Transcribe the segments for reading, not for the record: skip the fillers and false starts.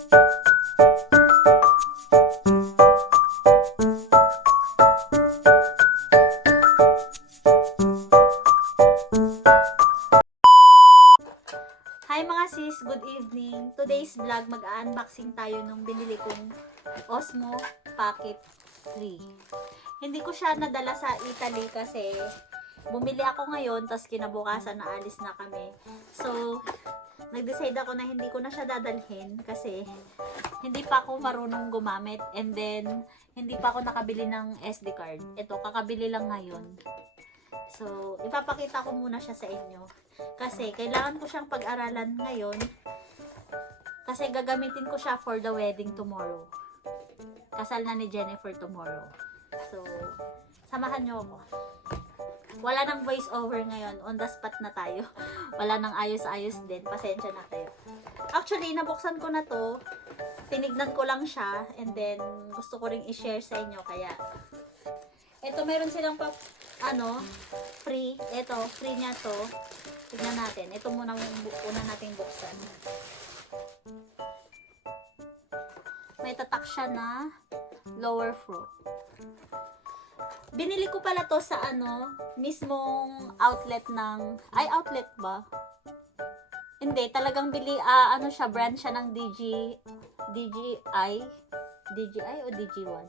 Hi mga sis, good evening. Today's vlog, mag-unboxing tayo nung binili kong Osmo Pocket 3. Hindi ko siya nadala sa Italy kasi bumili ako ngayon, tapos kinabukasan naalis na kami. So, nag-decide ako na hindi ko na siya dadalhin kasi hindi pa ako marunong gumamit, and then hindi pa ako nakabili ng SD card. Ito, kakabili lang ngayon. So, ipapakita ko muna siya sa inyo. Kasi, kailangan ko siyang pag-aralan ngayon. Kasi, gagamitin ko siya for the wedding tomorrow. Kasal na ni Jennifer tomorrow. So, samahan nyo ako. Wala nang voice over ngayon. On the spot na tayo. Wala nang ayos-ayos din. Pasensya na kayo. Actually, nabuksan ko na to. Tinignan ko lang siya. And then, gusto ko ring i-share sa inyo. Kaya, ito meron silang free. Ito, free niya to. Tignan natin. Ito muna una nating buksan. May tatak siya na lower fro. Binili ko pala to sa mismong outlet ng, outlet ba? Hindi, talagang siya, brand siya ng DJI o DG1.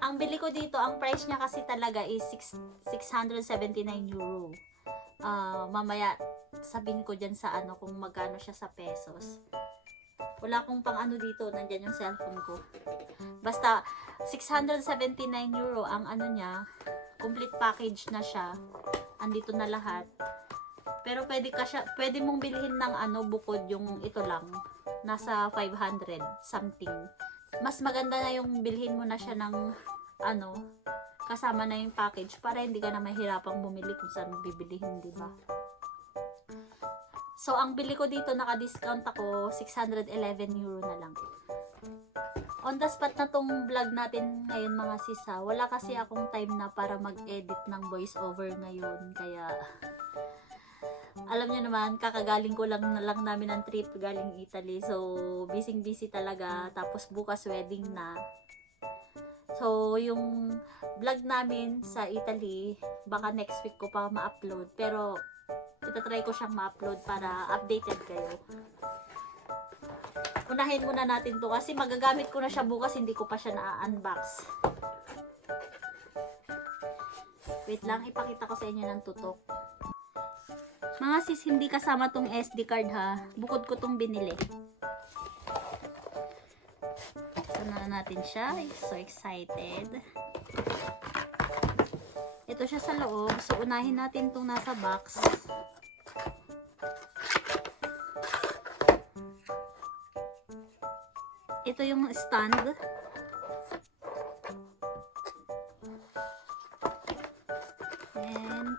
Ang bili ko dito, ang price niya kasi talaga is 679 euro. Mamaya sabihin ko dyan sa kung magkano siya sa pesos. Wala akong pang dito, nandyan yung cellphone ko. Basta 679 euro ang niya, complete package na siya. Andito na lahat. Pero pwede mong bilhin ng bukod yung ito lang. Nasa 500 something. Mas maganda na yung bilhin mo na siya ng kasama na yung package para hindi ka na mahirapang bumili kung saan bibilihin, di ba? So, ang bili ko dito, naka-discount ako, 611 euro na lang. On the spot na tong vlog natin ngayon mga sisa. Wala kasi akong time na para mag-edit ng voice over ngayon. Kaya, alam niyo naman, kakagaling ko lang namin ng trip galing Italy. So, busy talaga. Tapos bukas wedding na. So, yung vlog namin sa Italy, baka next week ko pa ma-upload. Pero, itatry ko siyang ma-upload para updated kayo. Unahin muna natin to kasi magagamit ko na siya bukas, hindi ko pa siya na-unbox. Wait lang, ipakita ko sa inyo ng tutok. Mga sis, hindi kasama tong SD card ha. Bukod ko tong binili. Na natin siya. So excited. Ito siya sa loob. So unahin natin tong nasa box. Ito yung stand. And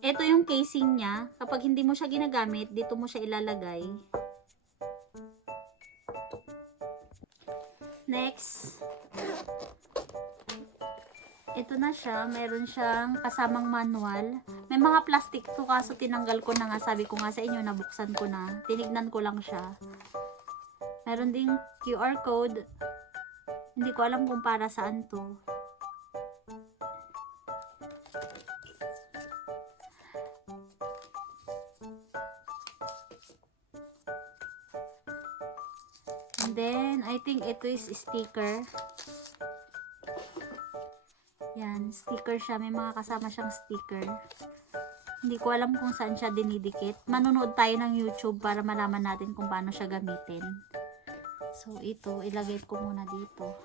ito yung casing niya. Kapag hindi mo siya ginagamit, dito mo siya ilalagay. Next. Ito na siya. Meron siyang kasamang manual. May mga plastic to kaso tinanggal ko na nga. Sabi ko nga sa inyo, nabuksan ko na. Tinignan ko lang siya. Meron ding QR code. Hindi ko alam kung para saan to. And then, I think ito is sticker. Yan, sticker siya. May mga kasama siyang sticker. Hindi ko alam kung saan siya dinidikit. Manonood tayo ng YouTube para malaman natin kung paano siya gamitin. So, ito, ilagay ko muna dito.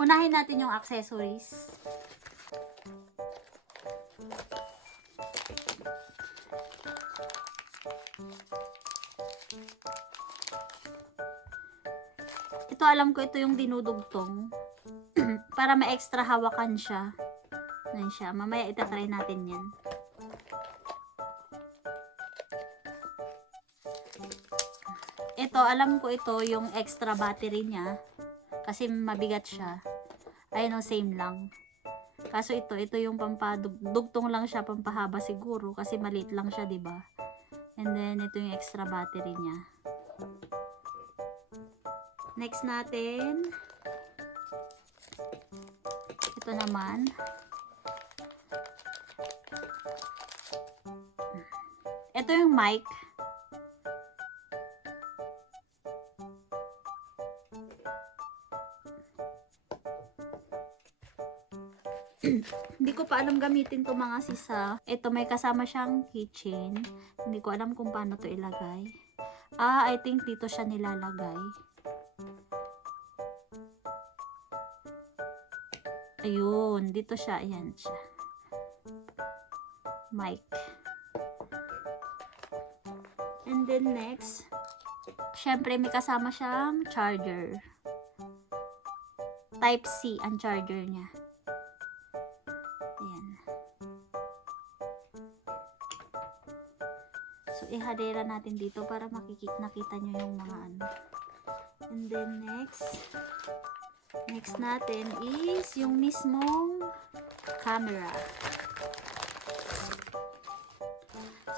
Unahin natin yung accessories. Ito, alam ko ito yung dinudugtong para ma-extra hawakan siya. Yan siya. Mamaya itatry natin yan. ito, alam ko ito, yung extra battery niya. Kasi mabigat siya. I know, same lang. Kaso ito yung dugtong lang siya, pampahaba siguro. Kasi maliit lang siya, diba? And then, ito yung extra battery niya. Next natin, ito naman. Ito yung mic. Hindi ko pa alam gamitin to mga sisa. Ito may kasama siyang keychain. Hindi ko alam kung paano to ilagay. I think dito siya nilalagay. Ayun, dito siya. Ayan siya. Mic. And then next, syempre may kasama siyang charger. Type C ang charger niya. Ayan. So, ihadera natin dito para nakita nyo yung mga ano. And then next natin is yung mismong camera.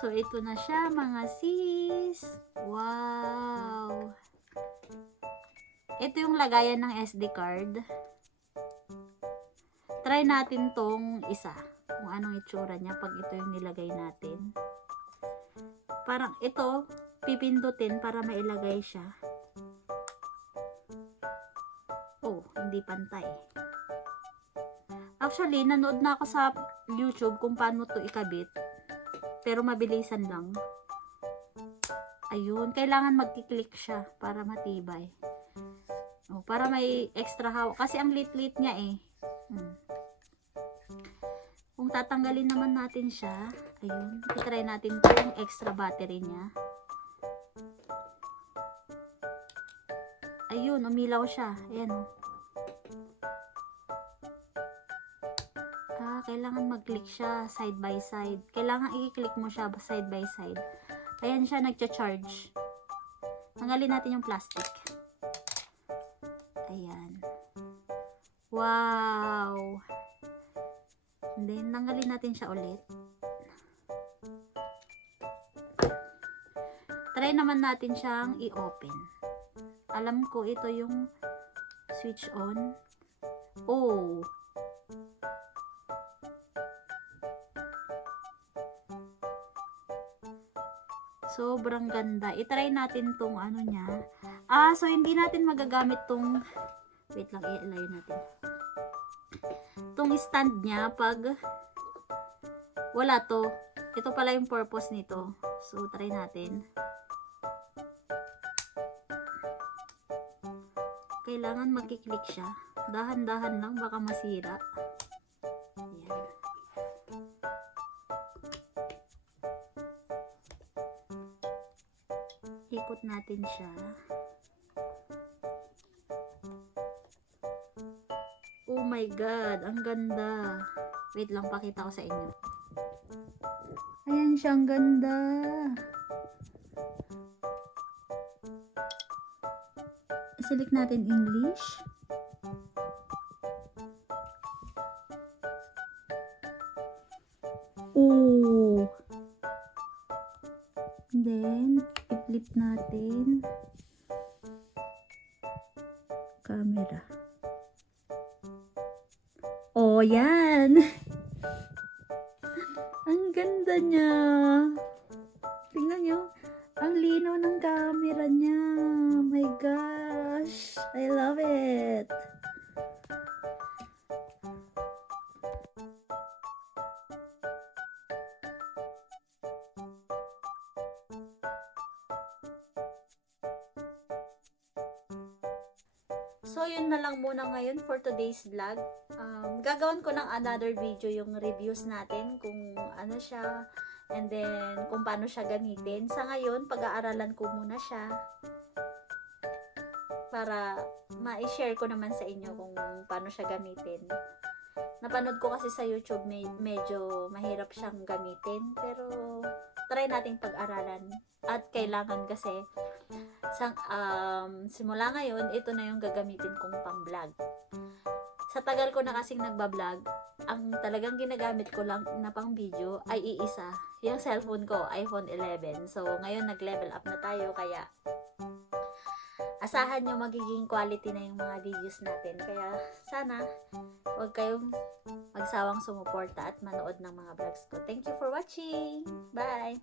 So, ito na siya mga sis. Wow! Ito yung lagayan ng SD card. Try natin tong isa. Kung anong itsura niya pag ito yung nilagay natin. Parang ito, pipindutin para mailagay siya. Oh, hindi pantay. Actually, nanood na ako sa YouTube kung paano to ikabit. Pero mabilisan lang. Ayun, kailangan magkiklik siya para matibay. Oh, para may extra hawak. Kasi ang lit-lit niya eh. Kung tatanggalin naman natin siya, ayun, itry natin ito yung extra battery niya. Ayun, umilaw siya. Ayan o. Kailangan mag-click siya side by side. Kailangan i-click mo siya side by side. Ayan siya, nagcha-charge. Tanggalin natin yung plastic. Ayan. Wow! And then, tanggalin natin siya ulit. Try naman natin siyang i-open. Alam ko, ito yung switch on. Oh! Sobrang ganda. I-try natin tong ano niya. So hindi natin magagamit tong, wait lang, i-layo natin. Tong stand niya pag wala to. Ito pala yung purpose nito. So try natin. Kailangan magkiklik siya. Dahan-dahan lang, baka masira. Ayan. Ikot natin siya. Oh my God, ang ganda. Wait lang, pakita ko sa inyo. Ayan siya, ang ganda. Select natin English. Oh. Then, i-flip natin. Camera. Oh, yan. Ang ganda niya. Tingnan nyo. Ang linaw ng camera niya. Oh my gosh. I love it. So, yun na lang muna ngayon for today's vlog. Gagawin ko ng another video yung reviews natin kung ano siya, and then kung paano siya gamitin. Sa ngayon, pag-aaralan ko muna siya para ma-share ko naman sa inyo kung paano siya gamitin. Napanood ko kasi sa YouTube, medyo mahirap siyang gamitin, pero try nating pag-aralan. At kailangan kasi Simula ngayon, ito na yung gagamitin kong pang-vlog. Sa tagal ko na kasing nagbablog, ang talagang ginagamit ko lang na pang video ay iisa. Yung cellphone ko, iPhone 11. So, ngayon nag-level up na tayo, kaya asahan nyo magiging quality na yung mga videos natin. Kaya, sana, huwag kayong magsawang sumuporta at manood ng mga vlogs ko. Thank you for watching! Bye!